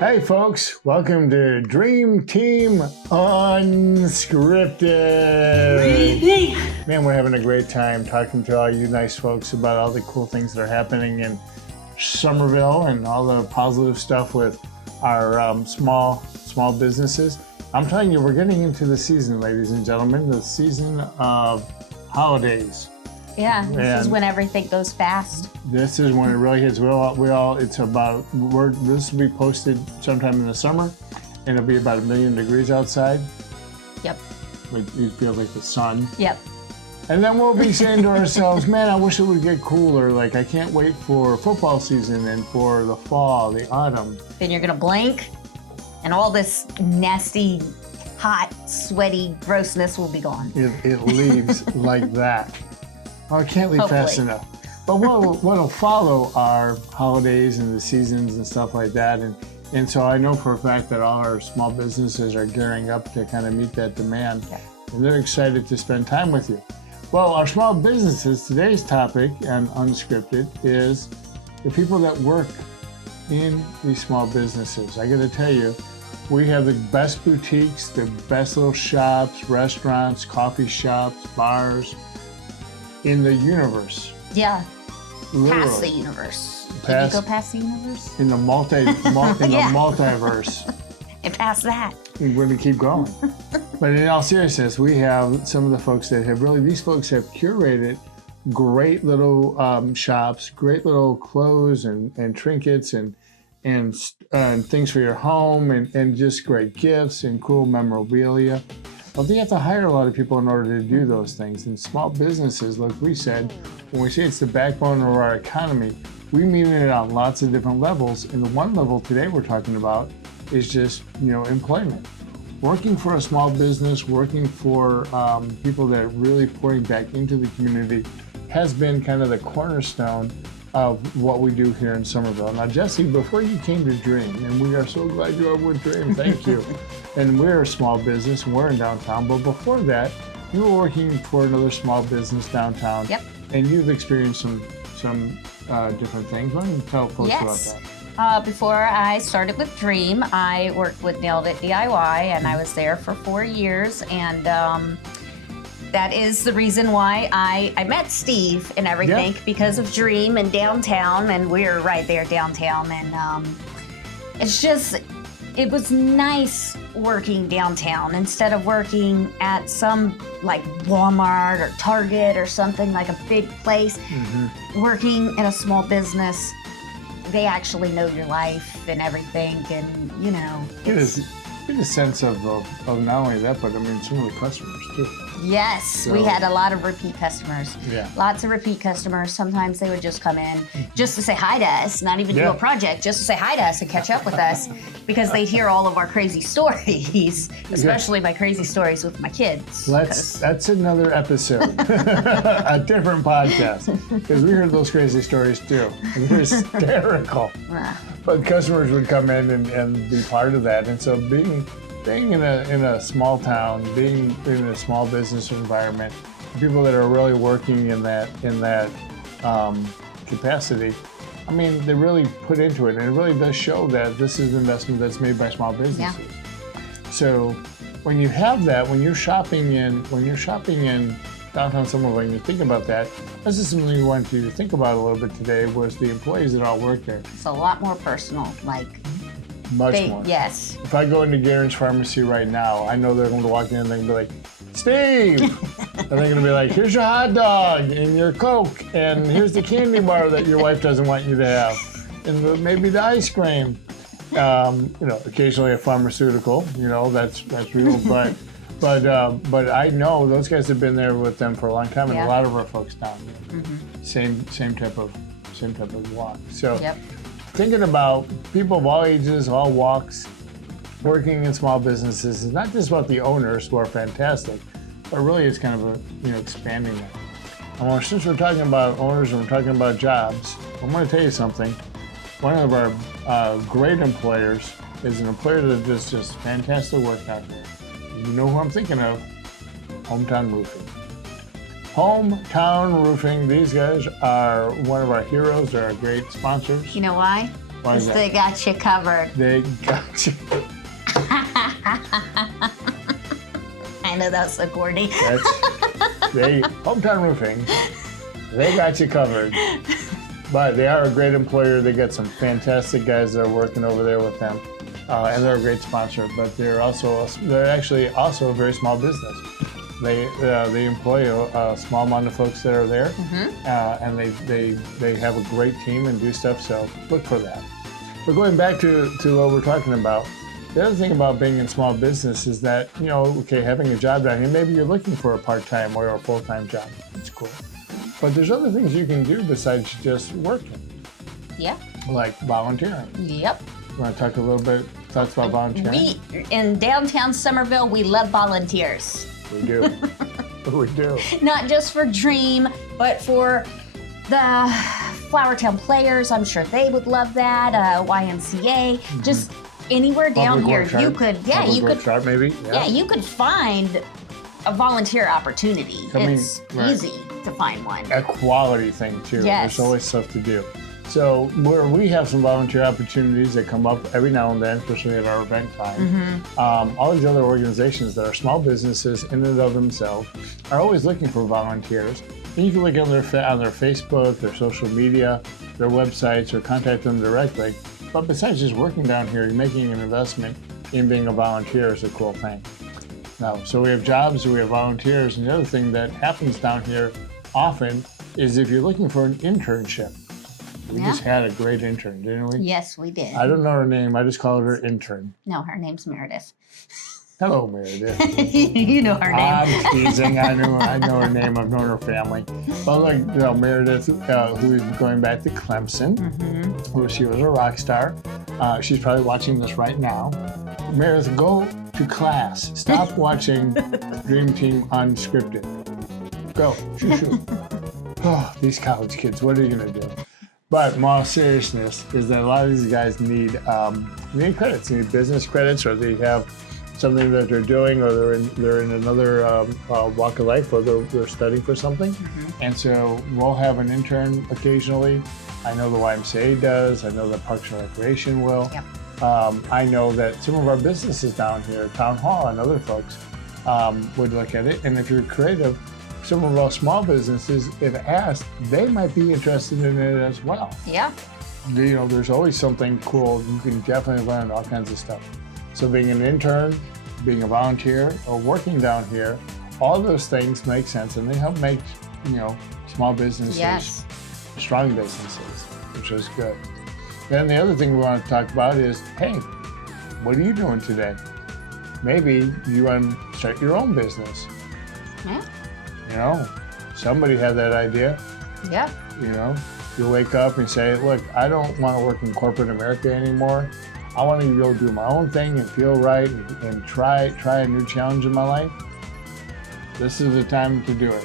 Hey folks, welcome to Dream Team Unscripted. Man, we're having a great time talking to all you nice folks about all the cool things that are happening in Summerville and all the positive stuff with our small businesses. I'm telling you, we're getting into the season, ladies and gentlemen, the season of holidays. Yeah, this is when everything goes fast. This is when it really hits. This will be posted sometime in the summer, and it'll be about 1,000,000 degrees outside. Yep. Like you feel like the sun. Yep. And then we'll be saying to ourselves, man, I wish it would get cooler. Like, I can't wait for football season and for the fall, the autumn. Then you're gonna blink, and all this nasty, hot, sweaty grossness will be gone. It leaves like that. Oh, I can't leave fast enough. But what'll follow are holidays and the seasons and stuff like that. And so I know for a fact that all our small businesses are gearing up to kind of meet that demand. Okay. And they're excited to spend time with you. Well, our small businesses, today's topic and unscripted is the people that work in these small businesses. I got to tell you, we have the best boutiques, the best little shops, restaurants, coffee shops, bars in the universe. Yeah. Literally. Past the universe. Can you go past the universe? In the multiverse. And past that. We're going to keep going. But in all seriousness, we have some of the folks that have these folks have curated great little shops, great little clothes and trinkets and things for your home and just great gifts and cool memorabilia. Well, they have to hire a lot of people in order to do those things. And small businesses, like we said, when we say it's the backbone of our economy, we mean it on lots of different levels. And the one level today we're talking about is just, employment. Working for a small business, working for people that are really pouring back into the community has been kind of the cornerstone of what we do here in Somerville. Now, Jesse, before you came to Dream, and we are so glad you are with Dream, thank you. And we're a small business, and we're in downtown, but before that, you were working for another small business downtown. Yep. And you've experienced some different things. Why don't you tell folks about that? Before I started with Dream, I worked with Nailed It DIY, and I was there for 4 years, and that is the reason why I met Steve and everything, because of Dream and downtown, and we're right there downtown. And it was nice working downtown instead of working at some like Walmart or Target or something like a big place. Mm-hmm. Working in a small business, they actually know your life and everything, and Get a sense of not only that, but some of the customers too. Yes, we had a lot of repeat customers. Yeah. Lots of repeat customers. Sometimes they would just come in just to say hi to us, not even do a project, just to say hi to us and catch up with us, because they'd hear all of our crazy stories, especially my crazy stories with my kids. That's another episode, a different podcast, because we heard those crazy stories too. They're hysterical. But customers would come in and be part of that, and so being in a small town, being in a small business environment, people that are really working in that capacity, they really put into it, and it really does show that this is an investment that's made by small businesses. Yeah. So when you have that, when you're shopping in downtown Summerville, and you think about that, this is something we wanted you to think about a little bit today, was the employees that all work there. It's a lot more personal, Much more. Yes. If I go into Garen's Pharmacy right now, I know they're going to walk in and they're going to be like, Steve! And they're going to be like, here's your hot dog and your Coke, and here's the candy bar that your wife doesn't want you to have, and maybe the ice cream. Occasionally a pharmaceutical, that's real, but I know those guys have been there with them for a long time, and a lot of our folks down there. Mm-hmm. Same type of walk. So. Yep. Thinking about people of all ages, all walks, working in small businesses is not just about the owners, who are fantastic, but really it's kind of expanding that. And since we're talking about owners and we're talking about jobs, I'm going to tell you something. One of our great employers is an employer that does just fantastic work out there. You know who I'm thinking of? Hometown Roofing. Hometown Roofing. These guys are one of our heroes. They're our great sponsors. You know why? Why is that? They got you covered. They got you. I know that's so corny. Hometown Roofing, they got you covered. But they are a great employer. They got some fantastic guys that are working over there with them. And they're a great sponsor, but they're actually also a very small business. They employ a small amount of folks that are there, and they have a great team and do stuff, so look for that. But going back to what we're talking about, the other thing about being in small business is that, having a job down here, maybe you're looking for a part-time or a full-time job. That's cool. But there's other things you can do besides just working. Yep. Like volunteering. Yep. You want to talk a little bit about volunteering? In downtown Summerville, we love volunteers. We do. We do. Not just for Dream, but for the Flowertown Players. I'm sure they would love that. YMCA. Just anywhere down here, you could. Yeah, you could. Maybe. Yeah, you could find a volunteer opportunity. It's easy to find one. A quality thing too. Yes. There's always stuff to do. So where we have some volunteer opportunities that come up every now and then, especially at our event time, all these other organizations that are small businesses in and of themselves are always looking for volunteers. And you can look on their Facebook, their social media, their websites, or contact them directly. But besides just working down here, making an investment in being a volunteer is a cool thing. Now, so we have jobs, we have volunteers, and the other thing that happens down here often is if you're looking for an internship. We just had a great intern, didn't we? Yes, we did. I don't know her name. I just called her intern. No, her name's Meredith. Hello, Meredith. You know her name. I'm teasing. I know her name. I've known her family. But Meredith, who is going back to Clemson, who she was a rock star. She's probably watching this right now. Meredith, go to class. Stop watching Dream Team Unscripted. Go. Shoo. Oh, these college kids, what are you going to do? But in all seriousness, is that a lot of these guys need credits, need business credits, or they have something that they're doing, or they're in another walk of life, or they're studying for something. And so we'll have an intern occasionally. I know the YMCA does. I know the Parks and Recreation will. Yep. I know that some of our businesses down here, Town Hall and other folks, would look at it. And if you're creative, some of our small businesses, if asked, they might be interested in it as well. Yeah. There's always something cool. You can definitely learn all kinds of stuff. So being an intern, being a volunteer, or working down here, all those things make sense, and they help make, small businesses, strong businesses, which is good. Then the other thing we want to talk about is, hey, what are you doing today? Maybe you want to start your own business. Yeah. Somebody had that idea. Yep. You wake up and say, look, I don't want to work in corporate America anymore. I want to go do my own thing and feel right and try a new challenge in my life. This is the time to do it.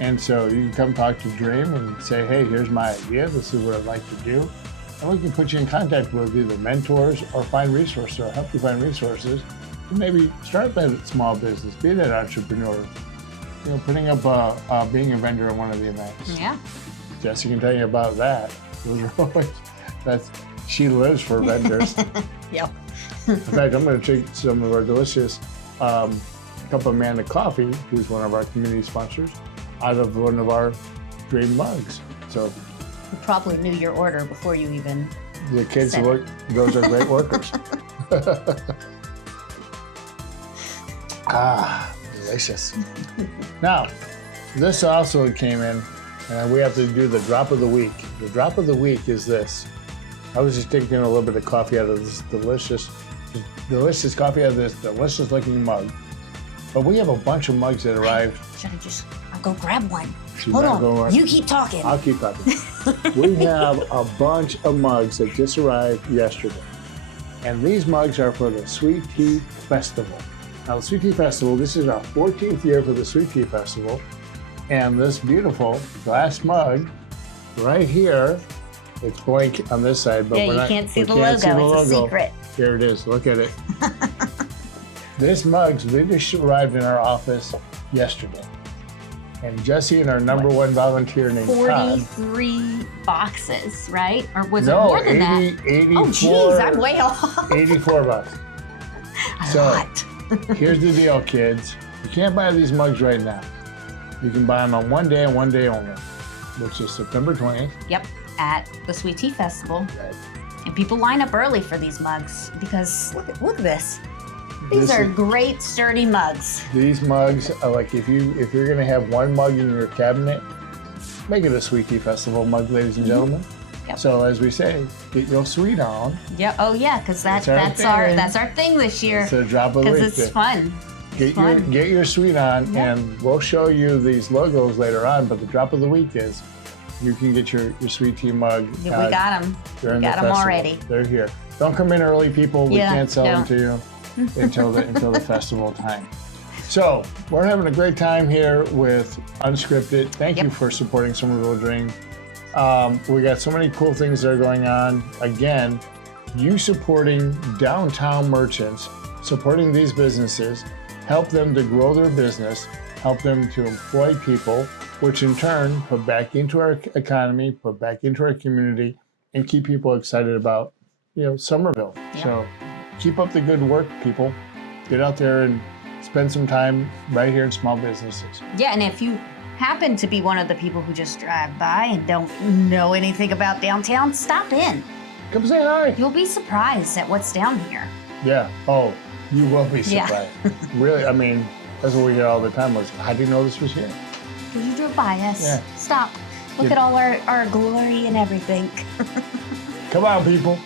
And so you can come talk to Dream and say, hey, here's my idea. This is what I'd like to do. And we can put you in contact with either mentors or find resources, or help you find resources to maybe start that small business, be that entrepreneur. Putting up being a vendor at one of the events. Yeah. Jesse can tell you about that. She lives for vendors. Yep. In fact, I'm going to take some of our delicious cup of Amanda coffee, who's one of our community sponsors, out of one of our Dream mugs. So You probably knew your order before you even the kids said look; those are great workers. Delicious. Now, this also came in, and we have to do the drop of the week. The drop of the week is this. I was just taking a little bit of coffee out of this delicious coffee out of this delicious looking mug. But we have a bunch of mugs that arrived. I'll go grab one. She's Hold not on, going. you keep talking. I'll keep talking. We have a bunch of mugs that just arrived yesterday. And these mugs are for the Sweet Tea Festival. Now, the Sweet Tea Festival, this is our 14th year for the Sweet Tea Festival. And this beautiful glass mug right here, it's blank on this side, but you can't see the logo. It's a secret. Here it is. Look at it. This mug, they just arrived in our office yesterday. And Jesse and our number one volunteer named Todd. 43 boxes, right? Or was No, it more than 80, that? 84. Oh, geez, I'm way off. 84 bucks. A So, lot. here's the deal, kids. You can't buy these mugs right now. You can buy them on one day and one day only, which is September 20th. Yep, at the Sweet Tea Festival. Right. And people line up early for these mugs because look at this. These This are is- great, sturdy mugs. These mugs are like if you're gonna have one mug in your cabinet, make it a Sweet Tea Festival mug, ladies and gentlemen. Yep. So as we say, get your sweet on. Yep. Oh yeah, because that's our thing this year. It's a drop of the Because week. it's fun. Get your sweet on, Yep. and we'll show you these logos later on. But the drop of the week is you can get your Sweet Tea mug. Yeah, we got them. during We got the them festival. already. They're here. Don't come in early, people. We Yeah, can't sell them to you until the festival time. So we're having a great time here with Unscripted. Thank you Yep. for supporting Summerville Dream. We got so many cool things that are going on. Again, you supporting downtown merchants, supporting these businesses, help them to grow their business, help them to employ people, which in turn put back into our economy, put back into our community, and keep people excited about, Summerville. Yeah. So keep up the good work, people. Get out there and spend some time right here in small businesses. Yeah, and if you happen to be one of the people who just drive by and don't know anything about downtown, stop in. Come say hi. You'll be surprised at what's down here. Yeah. Oh, you will be Yeah. surprised. Really, I mean, that's what we hear all the time was, how do you know this was here? Because you drove by us. Yeah. Stop. Look Yeah. at all our glory and everything. Come on, people.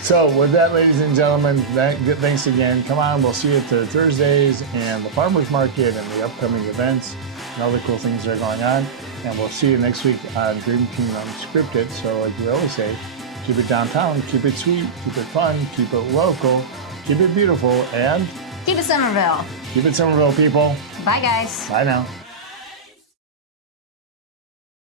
So with that, ladies and gentlemen, thanks again. Come on, we'll see you at the Thursdays and the farmers market and the upcoming events and all the cool things that are going on. And we'll see you next week on Dream Team Unscripted. So like we always say, keep it downtown, keep it sweet, keep it fun, keep it local, keep it beautiful, and Keep it Summerville. keep it Summerville, people. Bye, guys. Bye now.